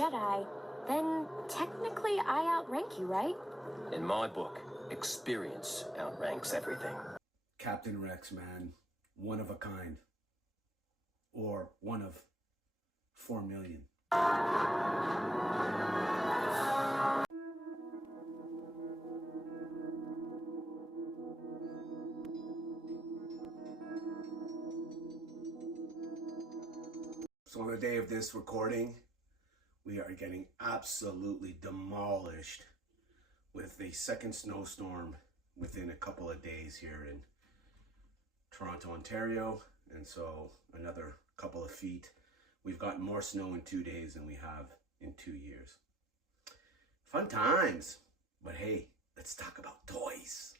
Jedi, then technically I outrank you, right? In my book, experience outranks everything. Captain Rex, man. One of a kind. Or one of 4 million. So on the day of this recording, we are getting absolutely demolished with a second snowstorm within a couple of days here in Toronto, Ontario. And so another couple of feet. We've gotten more snow in 2 days than we have in 2 years. Fun times. But hey, let's talk about toys.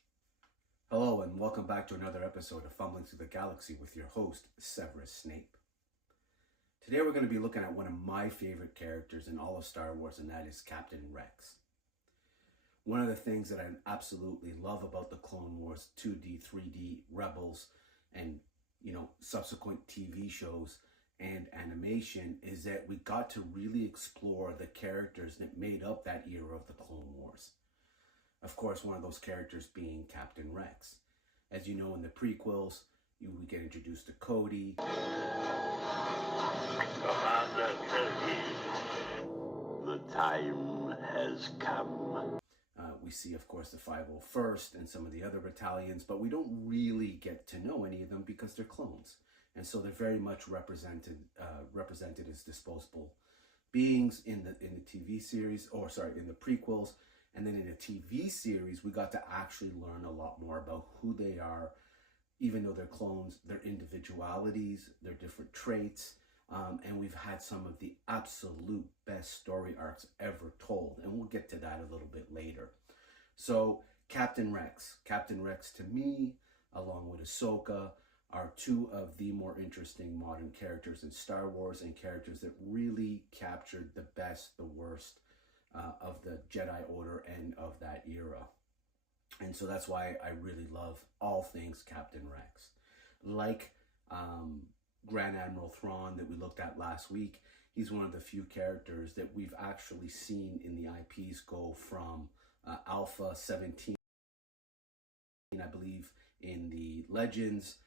Hello and welcome back to another episode of Fumbling Through the Galaxy with your host, Severus Snape. Today we're going to be looking at one of my favorite characters in all of Star Wars, and that is Captain Rex. One of the things that I absolutely love about the Clone Wars 2D, 3D, Rebels, and subsequent TV shows and animation is that we got to really explore the characters that made up that era of the Clone Wars. Of course, one of those characters being Captain Rex. As you know, in the prequels, we get introduced to Cody. Commander Kelly, the time has come. We see, of course, the 501st and some of the other battalions, but we don't really get to know any of them because they're clones. And so they're very much represented as disposable beings in the TV series, in the prequels. And then in the TV series, we got to actually learn a lot more about who they are, even though they're clones, their individualities, their different traits. And we've had some of the absolute best story arcs ever told. And we'll get to that a little bit later. So Captain Rex to me, along with Ahsoka, are two of the more interesting modern characters in Star Wars, and characters that really captured the best, the worst of the Jedi Order and of that era. And so that's why I really love all things Captain Rex. Like Grand Admiral Thrawn that we looked at last week, he's one of the few characters that we've actually seen in the IPs go from Alpha 17, I believe, in the Legends,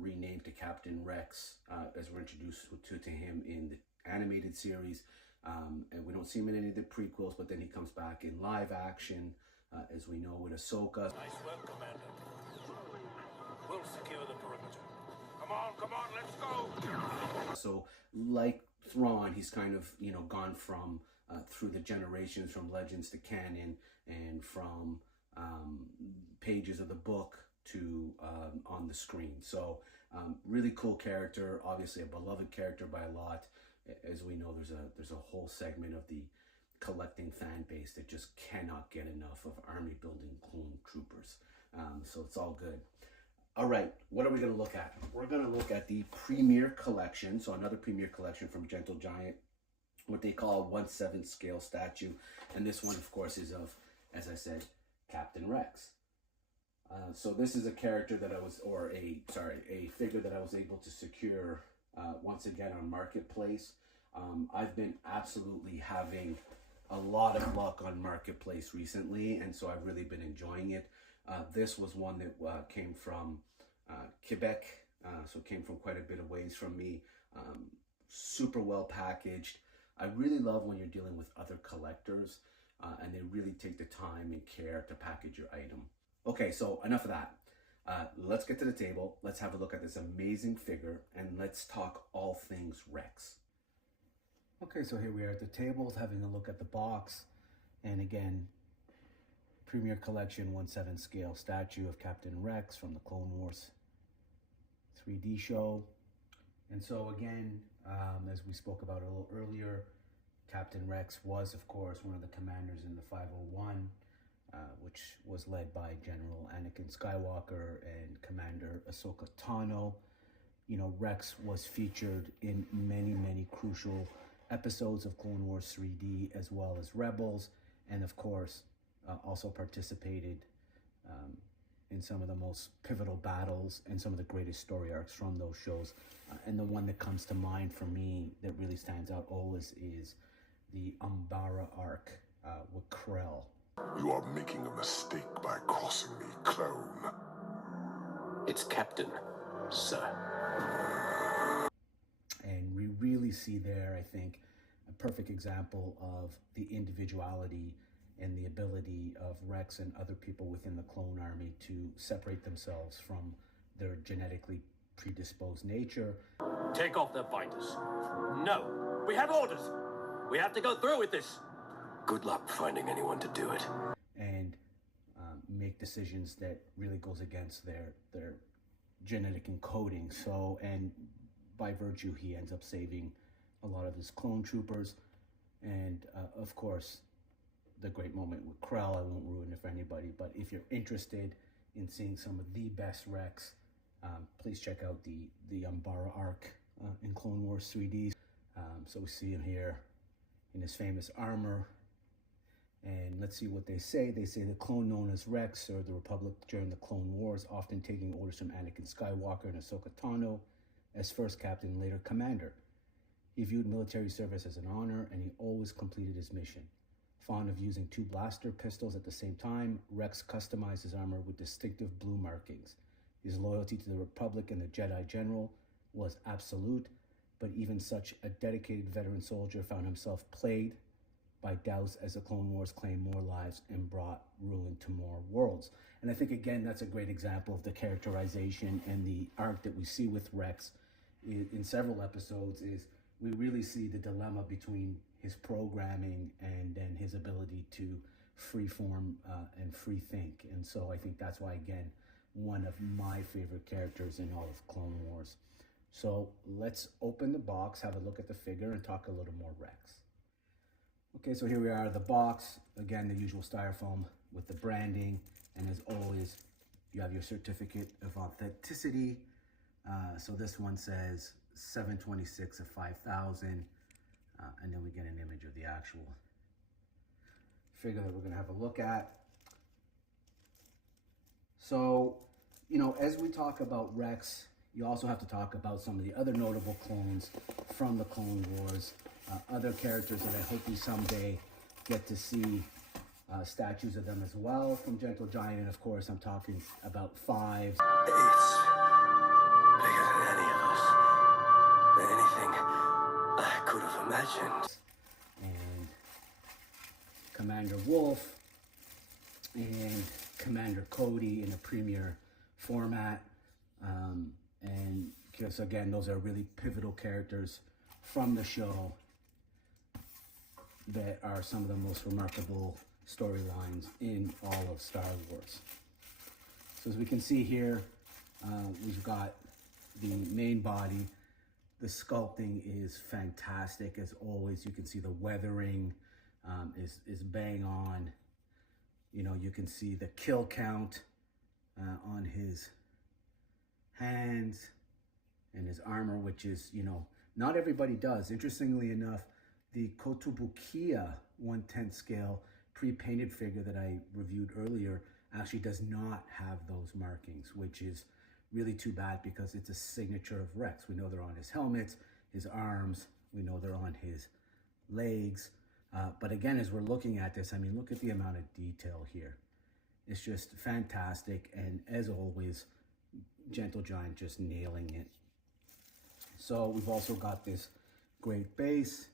renamed to Captain Rex, as we're introduced to him in the animated series. And we don't see him in any of the prequels, but then he comes back in live action, as we know, with Ahsoka. Nice work, Commander. We'll secure the perimeter. Come on, let's go! So, like Thrawn, he's kind of, gone from, through the generations, from Legends to canon, and from pages of the book to on the screen. So, really cool character, obviously a beloved character by a lot. As we know, there's a whole segment of the collecting fan base that just cannot get enough of army building clone troopers. So it's all good. All right, what are we going to look at? We're going to look at the Premier Collection. So another Premier Collection from Gentle Giant, what they call a 1/7 scale statue. And this one, of course, is of, as I said, Captain Rex. So this is a character that a figure that I was able to secure once again on Marketplace. I've been absolutely having a lot of luck on Marketplace recently, and so I've really been enjoying it. This was one that came from Quebec, so it came from quite a bit of ways from me. Super well packaged. I really love when you're dealing with other collectors and they really take the time and care to package your item. Okay, so enough of that. Let's get to the table. Let's have a look at this amazing figure, and let's talk all things Rex. Okay, so here we are at the table having a look at the box. And again, Premier Collection 1/7 scale statue of Captain Rex from the Clone Wars 3D show. And so again, as we spoke about a little earlier, Captain Rex was, of course, one of the commanders in the 501, which was led by General Anakin Skywalker and Commander Ahsoka Tano. Rex was featured in many crucial episodes of Clone Wars 3D as well as Rebels, and of course also participated in some of the most pivotal battles and some of the greatest story arcs from those shows. And the one that comes to mind for me that really stands out always is the Umbara arc with Krell. You are making a mistake by crossing me, clone. It's Captain, sir. And we really see there, I think, a perfect example of the individuality and the ability of Rex and other people within the clone army to separate themselves from their genetically predisposed nature. Take off their binders. No, we have orders. We have to go through with this. Good luck finding anyone to do it. And make decisions that really goes against their genetic encoding. So, and by virtue, he ends up saving a lot of his clone troopers. And of course, the great moment with Krell, I won't ruin it for anybody, but if you're interested in seeing some of the best Rex, please check out the Umbara arc in Clone Wars 3D. So we see him here in his famous armor. And let's see what they say. They say the clone known as Rex served the Republic during the Clone Wars, often taking orders from Anakin Skywalker and Ahsoka Tano as first captain and later commander. He viewed military service as an honor, and he always completed his mission. Fond of using 2 blaster pistols at the same time, Rex customized his armor with distinctive blue markings. His loyalty to the Republic and the Jedi General was absolute, but even such a dedicated veteran soldier found himself plagued by doubts as the Clone Wars claimed more lives and brought ruin to more worlds. And I think, again, that's a great example of the characterization and the arc that we see with Rex in several episodes. Is we really see the dilemma between his programming and then his ability to freeform and free think. And so I think that's why, again, one of my favorite characters in all of Clone Wars. So let's open the box, have a look at the figure, and talk a little more Rex. Okay, so here we are, the box. Again, the usual styrofoam with the branding. And as always, you have your certificate of authenticity. So this one says 726 of 5,000. And then we get an image of the actual figure that we're gonna have a look at. So, you know, as we talk about Rex, you also have to talk about some of the other notable clones from the Clone Wars. Other characters that I hope we someday get to see statues of them as well from Gentle Giant. And of course, I'm talking about Fives. It's bigger than any of us. Than anything I could have imagined. And Commander Wolf and Commander Cody in a premiere format. And because again, those are really pivotal characters from the show that are some of the most remarkable storylines in all of Star Wars. So as we can see here, we've got the main body. The sculpting is fantastic as always. You can see the weathering is bang on. You know, you can see the kill count on his hands and his armor, which is, you know, not everybody does. Interestingly enough, the Kotobukiya 1/10 scale pre-painted figure that I reviewed earlier actually does not have those markings, which is really too bad because it's a signature of Rex. We know they're on his helmets, his arms, we know they're on his legs. But again, as we're looking at this, I mean, look at the amount of detail here. It's just fantastic. And as always, Gentle Giant just nailing it. So we've also got this great base.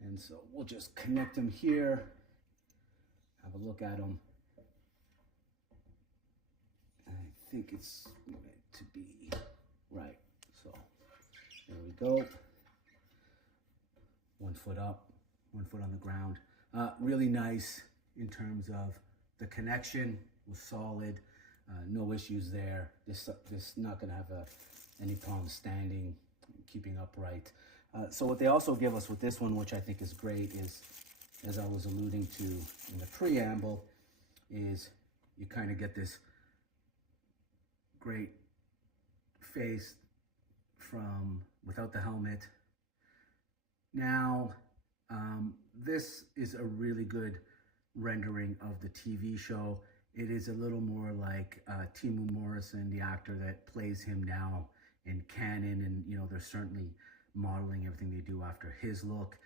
And so we'll just connect them here. Have a look at them. I think it's meant to be right. So there we go. 1 foot up, 1 foot on the ground. Really nice in terms of the connection was solid. No issues there. This not gonna have any problem standing, keeping upright. So what they also give us with this one, which I think is great, is, as I was alluding to in the preamble, is you kind of get this great face from without the helmet. Now, this is a really good rendering of the TV show. It is a little more like Teemu Morrison, the actor that plays him now in canon, and you know, there's certainly modeling everything they do after his look.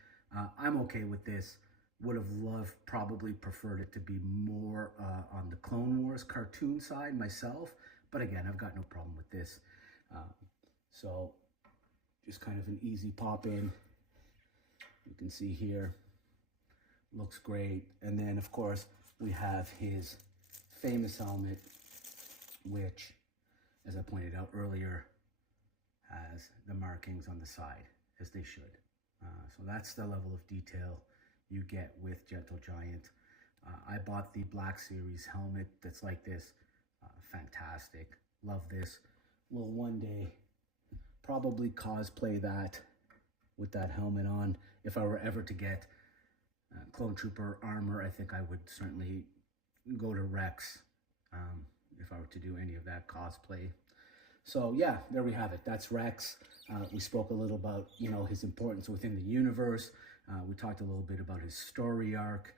I'm okay with this. Would have loved, probably preferred it to be more on the Clone Wars cartoon side myself. But again, I've got no problem with this. So just kind of an easy pop in. You can see here, looks great. And then of course we have his famous helmet, which, as I pointed out earlier, has the markings on the side, as they should. So that's the level of detail you get with Gentle Giant. I bought the Black Series helmet that's like this. Fantastic. Love this. Will one day probably cosplay that with that helmet on. If I were ever to get Clone Trooper armor, I think I would certainly go to Rex if I were to do any of that cosplay. So yeah, there we have it. That's Rex. We spoke a little about, you know, his importance within the universe. We talked a little bit about his story arc.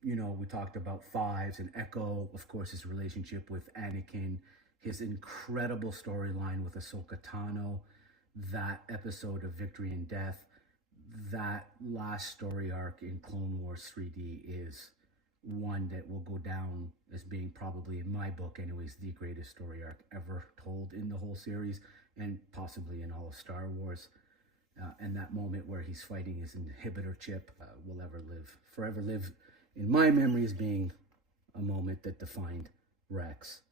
You know, we talked about Fives and Echo, of course, his relationship with Anakin, his incredible storyline with Ahsoka Tano, that episode of Victory and Death. That last story arc in Clone Wars 3D is one that will go down as being, probably in my book anyways, the greatest story arc ever told in the whole series, and possibly in all of Star Wars. And that moment where he's fighting his inhibitor chip will forever live in my memory as being a moment that defined Rex.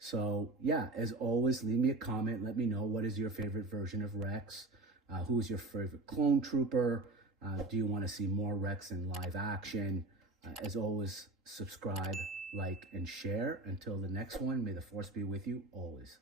So yeah, as always, leave me a comment. Let me know, what is your favorite version of Rex? Who's your favorite clone trooper? Do you want to see more Rex in live action? As always, subscribe, like, and share. Until the next one, may the Force be with you always.